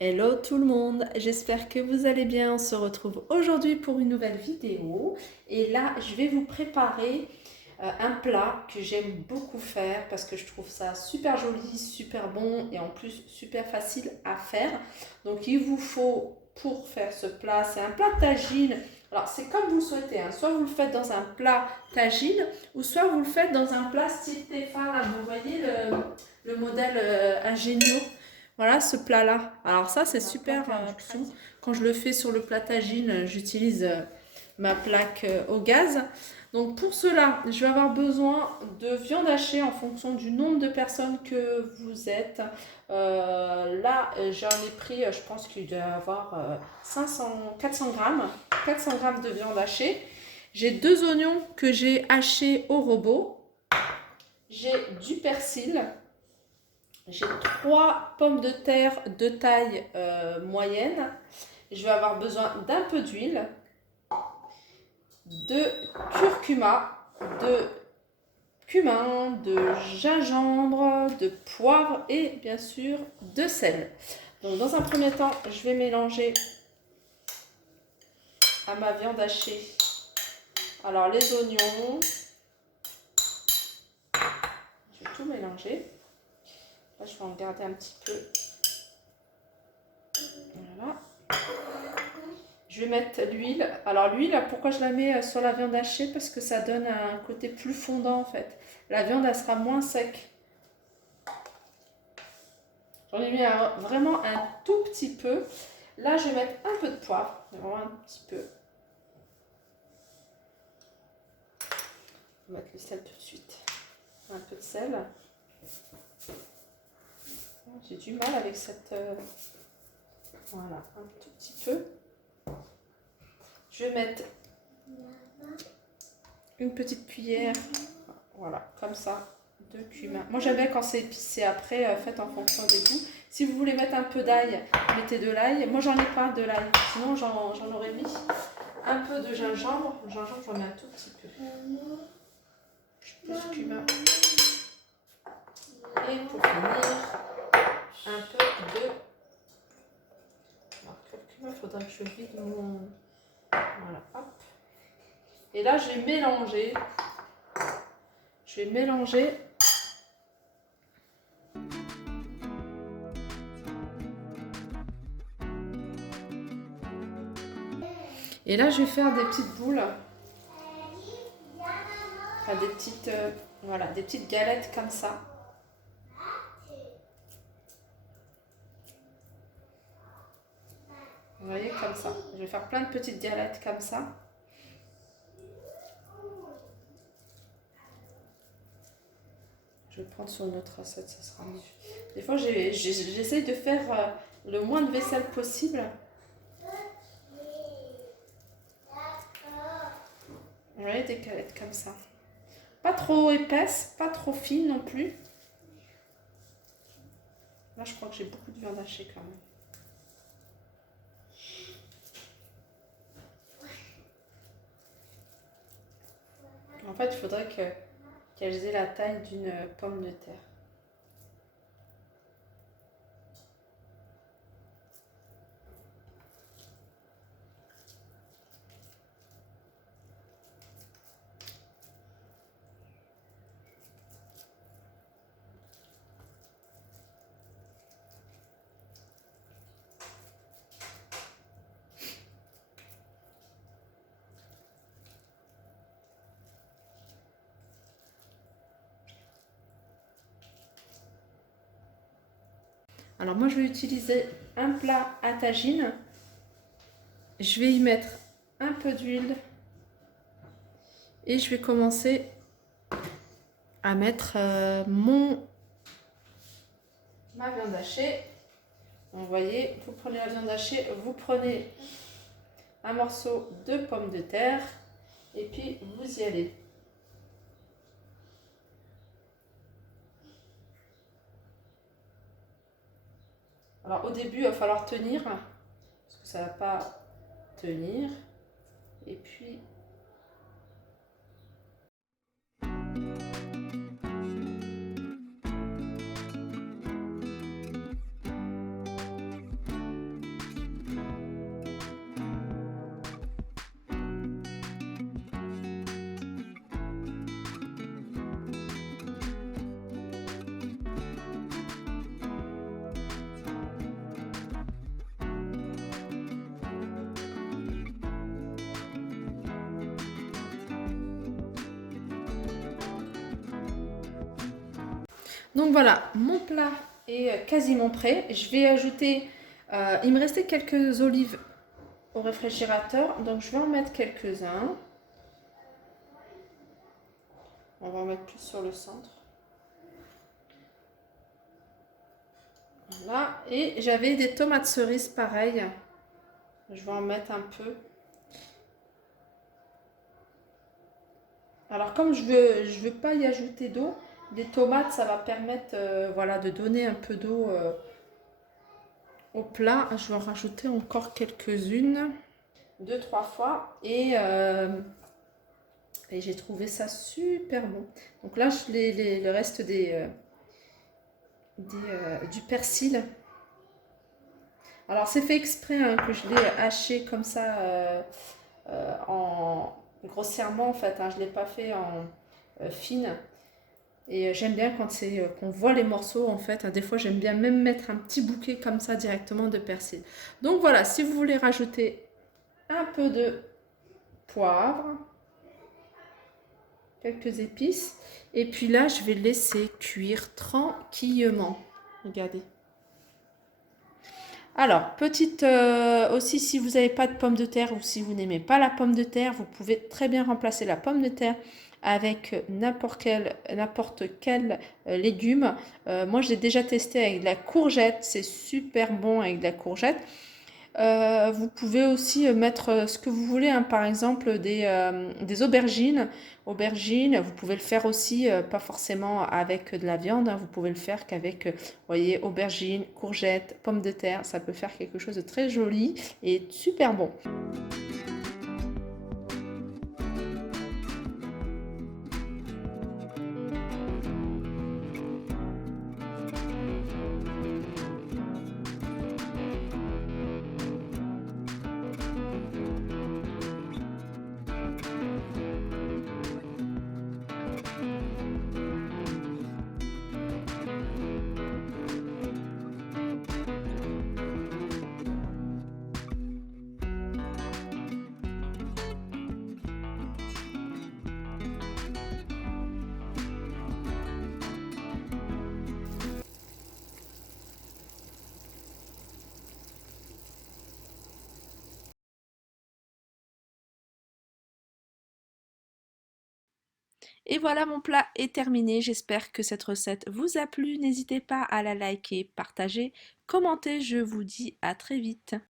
Hello tout le monde, j'espère que vous allez bien. On se retrouve aujourd'hui pour une nouvelle vidéo et là je vais vous préparer un plat que j'aime beaucoup faire parce que je trouve ça super joli, super bon et en plus super facile à faire. Donc il vous faut pour faire ce plat, c'est un plat tagine. Alors c'est comme vous le souhaitez, hein. Soit vous le faites dans un plat tagine ou soit vous le faites dans un plat style Tefal. Là, vous voyez le modèle ingénieux. Voilà ce plat-là. Alors ça, c'est super option. Quand je le fais sur le plat tagine, j'utilise ma plaque au gaz. Donc pour cela, je vais avoir besoin de viande hachée en fonction du nombre de personnes que vous êtes. Là, j'en ai pris, je pense qu'il doit y avoir 400 grammes. 400 grammes de viande hachée. J'ai 2 oignons que j'ai hachés au robot. J'ai du persil. J'ai 3 pommes de terre de taille moyenne. Je vais avoir besoin d'un peu d'huile, de curcuma, de cumin, de gingembre, de poivre et bien sûr de sel. Donc dans un premier temps, je vais mélanger à ma viande hachée. Alors les oignons, je vais tout mélanger. Là, je vais en garder un petit peu. Voilà. Je vais mettre l'huile. Alors l'huile, pourquoi je la mets sur la viande hachée? Parce que ça donne un côté plus fondant en fait. La viande, elle sera moins sec. J'en ai mis vraiment un tout petit peu. Là, je vais mettre un peu de poivre. Vraiment un petit peu. On va mettre le sel tout de suite. Un peu de sel. J'ai du mal avec cette... Voilà, un tout petit peu. Je vais mettre une petite cuillère. Voilà, comme ça. De cumin. Moi j'aime bien quand c'est épicé après, faites en fonction des goûts. Si vous voulez mettre un peu d'ail, mettez de l'ail. Moi j'en ai pas de l'ail, sinon j'en aurais mis. Un peu de gingembre. Le gingembre j'en mets un tout petit peu. Plus cumin. Et pour finir, un peu de... Alors curcuma, il faudra que je vide mon... Voilà, hop. Et là je vais mélanger. Je vais mélanger. Et là, je vais faire des petites boules, enfin des petites, voilà, des petites galettes comme ça. Vous voyez, comme ça. Je vais faire plein de petites galettes comme ça. Je vais prendre sur une autre assiette, ça sera mieux. Des fois, j'essaye de faire le moins de vaisselle possible. Vous voyez, des galettes comme ça. Pas trop épaisses, pas trop fines non plus. Là, je crois que j'ai beaucoup de viande hachée quand même. En fait, il faudrait qu'elles aient la taille d'une pomme de terre. Alors moi, je vais utiliser un plat à tagine. Je vais y mettre un peu d'huile et je vais commencer à mettre ma viande hachée. Donc, vous voyez, vous prenez la viande hachée, vous prenez un morceau de pomme de terre et puis vous y allez. Alors au début, il va falloir tenir parce que ça ne va pas tenir. Et puis Donc voilà, mon plat est quasiment prêt. Je vais ajouter, il me restait quelques olives au réfrigérateur, donc je vais en mettre quelques-uns. On va en mettre plus sur le centre. Voilà, et j'avais des tomates cerises pareilles. Je vais en mettre un peu. Alors comme je veux pas y ajouter d'eau, des tomates, ça va permettre voilà, de donner un peu d'eau au plat. Je vais en rajouter encore quelques-unes, deux, trois fois. Et j'ai trouvé ça super bon. Donc là, le reste du persil. Alors c'est fait exprès hein, que je l'ai haché comme ça grossièrement en fait. Hein, je ne l'ai pas fait en fine. Et j'aime bien quand c'est qu'on voit les morceaux en fait. Des fois j'aime bien même mettre un petit bouquet comme ça directement de persil. Donc voilà, si vous voulez rajouter un peu de poivre, quelques épices. Et puis là, je vais laisser cuire tranquillement. Regardez. Alors, petite aussi, si vous n'avez pas de pommes de terre ou si vous n'aimez pas la pomme de terre, vous pouvez très bien remplacer la pomme de terre avec n'importe quel légume. Moi, j'ai déjà testé avec de la courgette. C'est super bon avec de la courgette. Vous pouvez aussi mettre ce que vous voulez, hein, par exemple des aubergines. Aubergines, vous pouvez le faire aussi, pas forcément avec de la viande, hein, vous pouvez le faire qu'avec, voyez, aubergines, courgettes, pommes de terre. Ça peut faire quelque chose de très joli et super bon. Et voilà, mon plat est terminé. J'espère que cette recette vous a plu. N'hésitez pas à la liker, partager, commenter. Je vous dis à très vite.